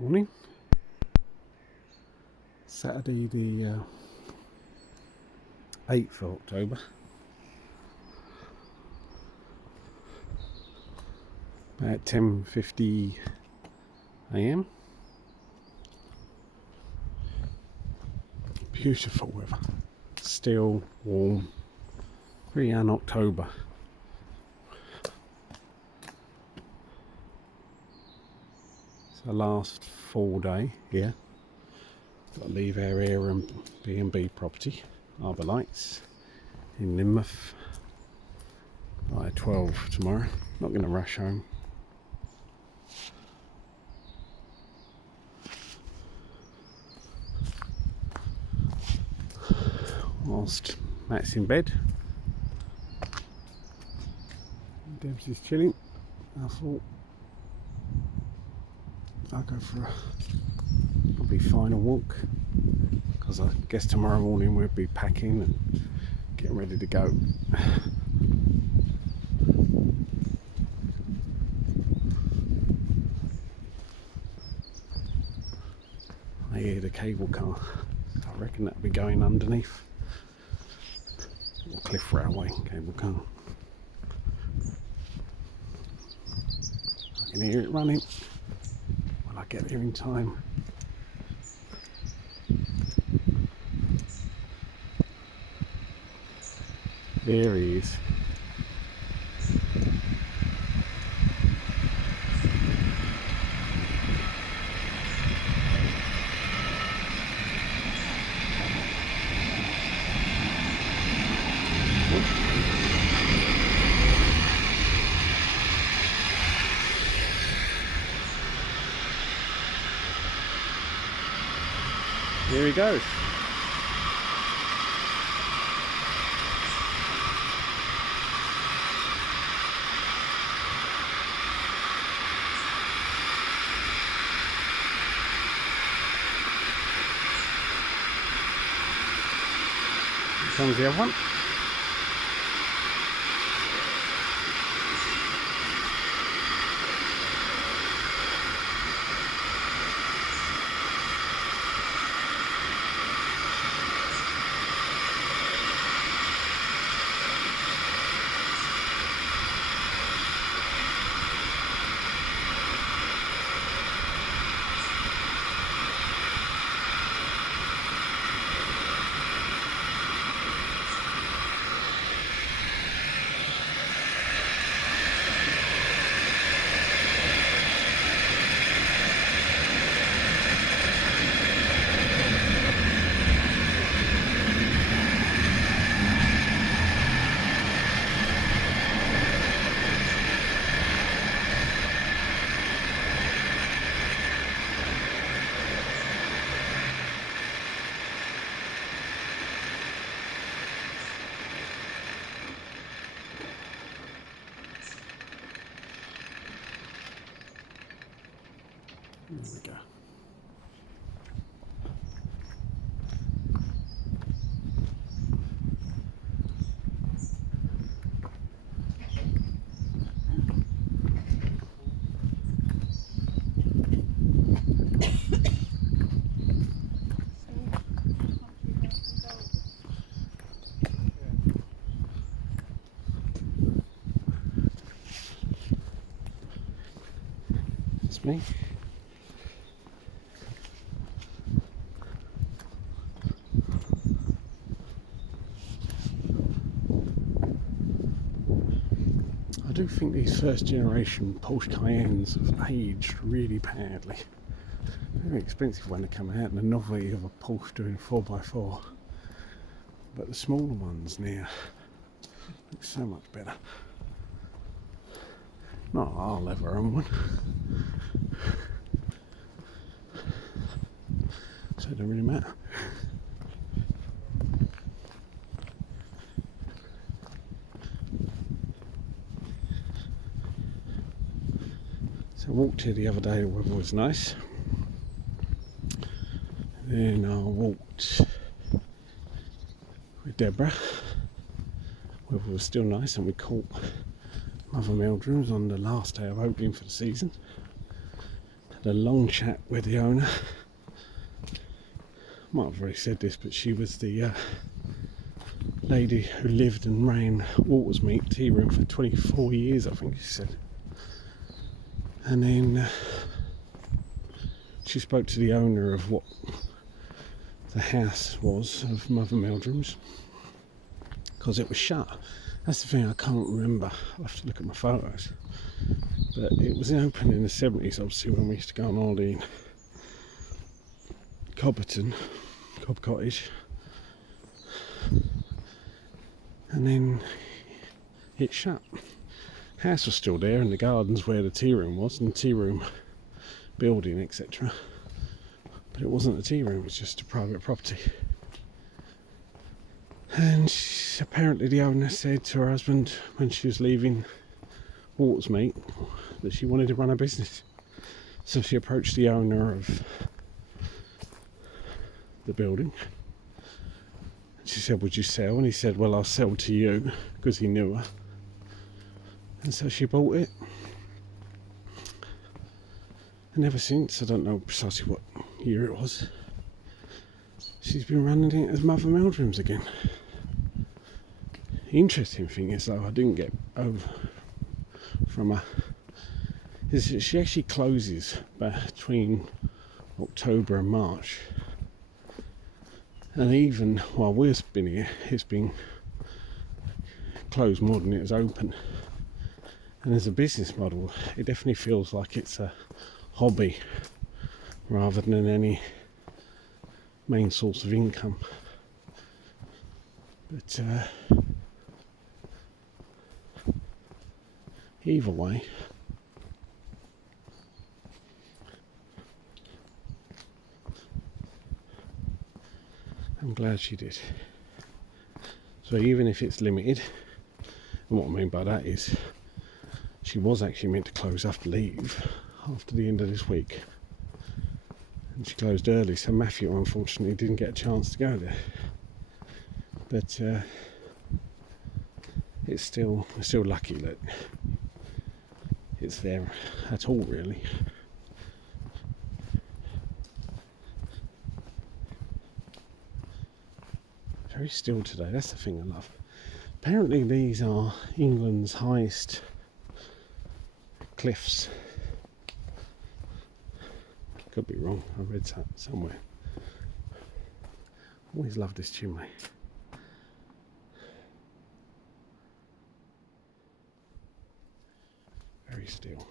Morning. Saturday the 8th of October. About 10:50 AM. Beautiful weather. Still warm. Very un-October. It's the last full day here. Got to leave our air and B&B property, Harbour Lights, in Lynmouth by 12 tomorrow. Not going to rush home. Whilst Matt's in bed, Debs is chilling, I thought I'll go for a probably final walk, because I guess tomorrow morning we'll be packing and getting ready to go. I hear the cable car. I reckon that'll be going underneath. Cliff Railway cable car. I can hear it running. Will I get there in time? There he is. Here he goes. Here comes the other one. There we go. It's me. I do think these first generation Porsche Cayennes have aged really badly. Very expensive when they come out, and the novelty of a Porsche doing 4x4. But the smaller ones now look so much better. Not I'll ever own one. So it don't really matter. So I walked here the other day, the weather was nice. Then I walked with Deborah. Weather was still nice, and we caught Mother Mildred's on the last day of opening for the season. Had a long chat with the owner. Might have already said this, but she was the lady who lived and ran Watersmeet Tea Room for 24 years, I think she said. And then she spoke to the owner of what the house was of Mother Meldrum's, because it was shut. That's the thing, I can't remember. I'll have to look at my photos. But it was open in the 70s, obviously, when we used to go on holiday in Cobberton, Cobb Cottage. And then it shut. House was still there, and the gardens where the tea room was, and the tea room building, etc. But it wasn't a tea room, it was just a private property. And apparently the owner said to her husband when she was leaving Watersmeet that she wanted to run a business. So she approached the owner of the building. She said, "Would you sell?" And he said, "Well, I'll sell to you," because he knew her. And so she bought it. And ever since, I don't know precisely what year it was, she's been running it as Mother Meldrum's again. The interesting thing is, though, I didn't get over from her, is that she actually closes between October and March. And even while we've been here, it's been closed more than it was open. And as a business model, it definitely feels like it's a hobby rather than any main source of income. But either way, I'm glad she did. So even if it's limited, and what I mean by that is she was actually meant to close after leave after the end of this week, and she closed early, so Matthew unfortunately didn't get a chance to go there. But it's still lucky that it's there at all, really. Very still today, that's the thing I love. Apparently these are England's highest cliffs. Could be wrong, I read that somewhere. Always loved this chimney. Very still.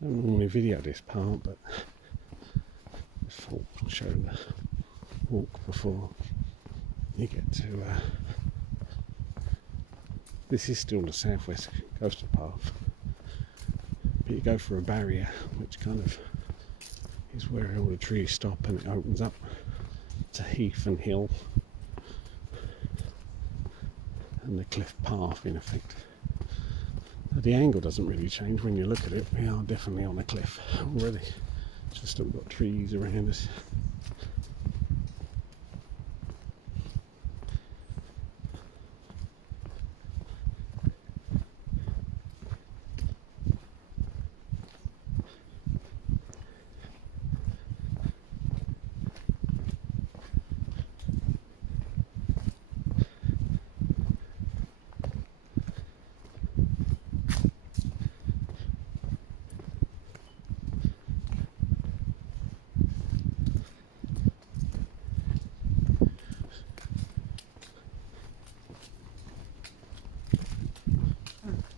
I don't normally video this part, but I thought I'd show the walk before you get to this is still the southwest coastal path, but you go for a barrier which kind of is where all the trees stop, and it opens up to heath and hill and the cliff path in effect. The angle doesn't really change when you look at it. We are definitely on a cliff already, just that we've got trees around us.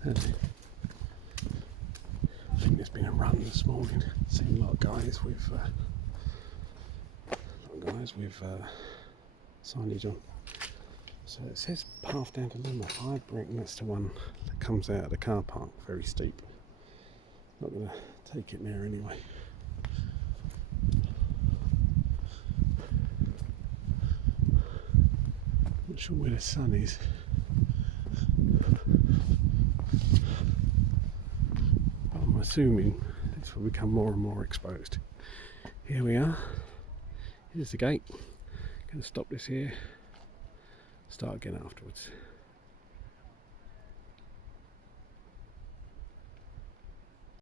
I think there's been a run this morning. Seen a lot of guys with signage on. So it says path down to Lynmouth. I reckon that's the one that comes out of the car park. Very steep. Not going to take it there anyway. Not sure where the sun is. But I'm assuming this will become more and more exposed. Here we are. Here's the gate. Going to stop this here. Start again afterwards.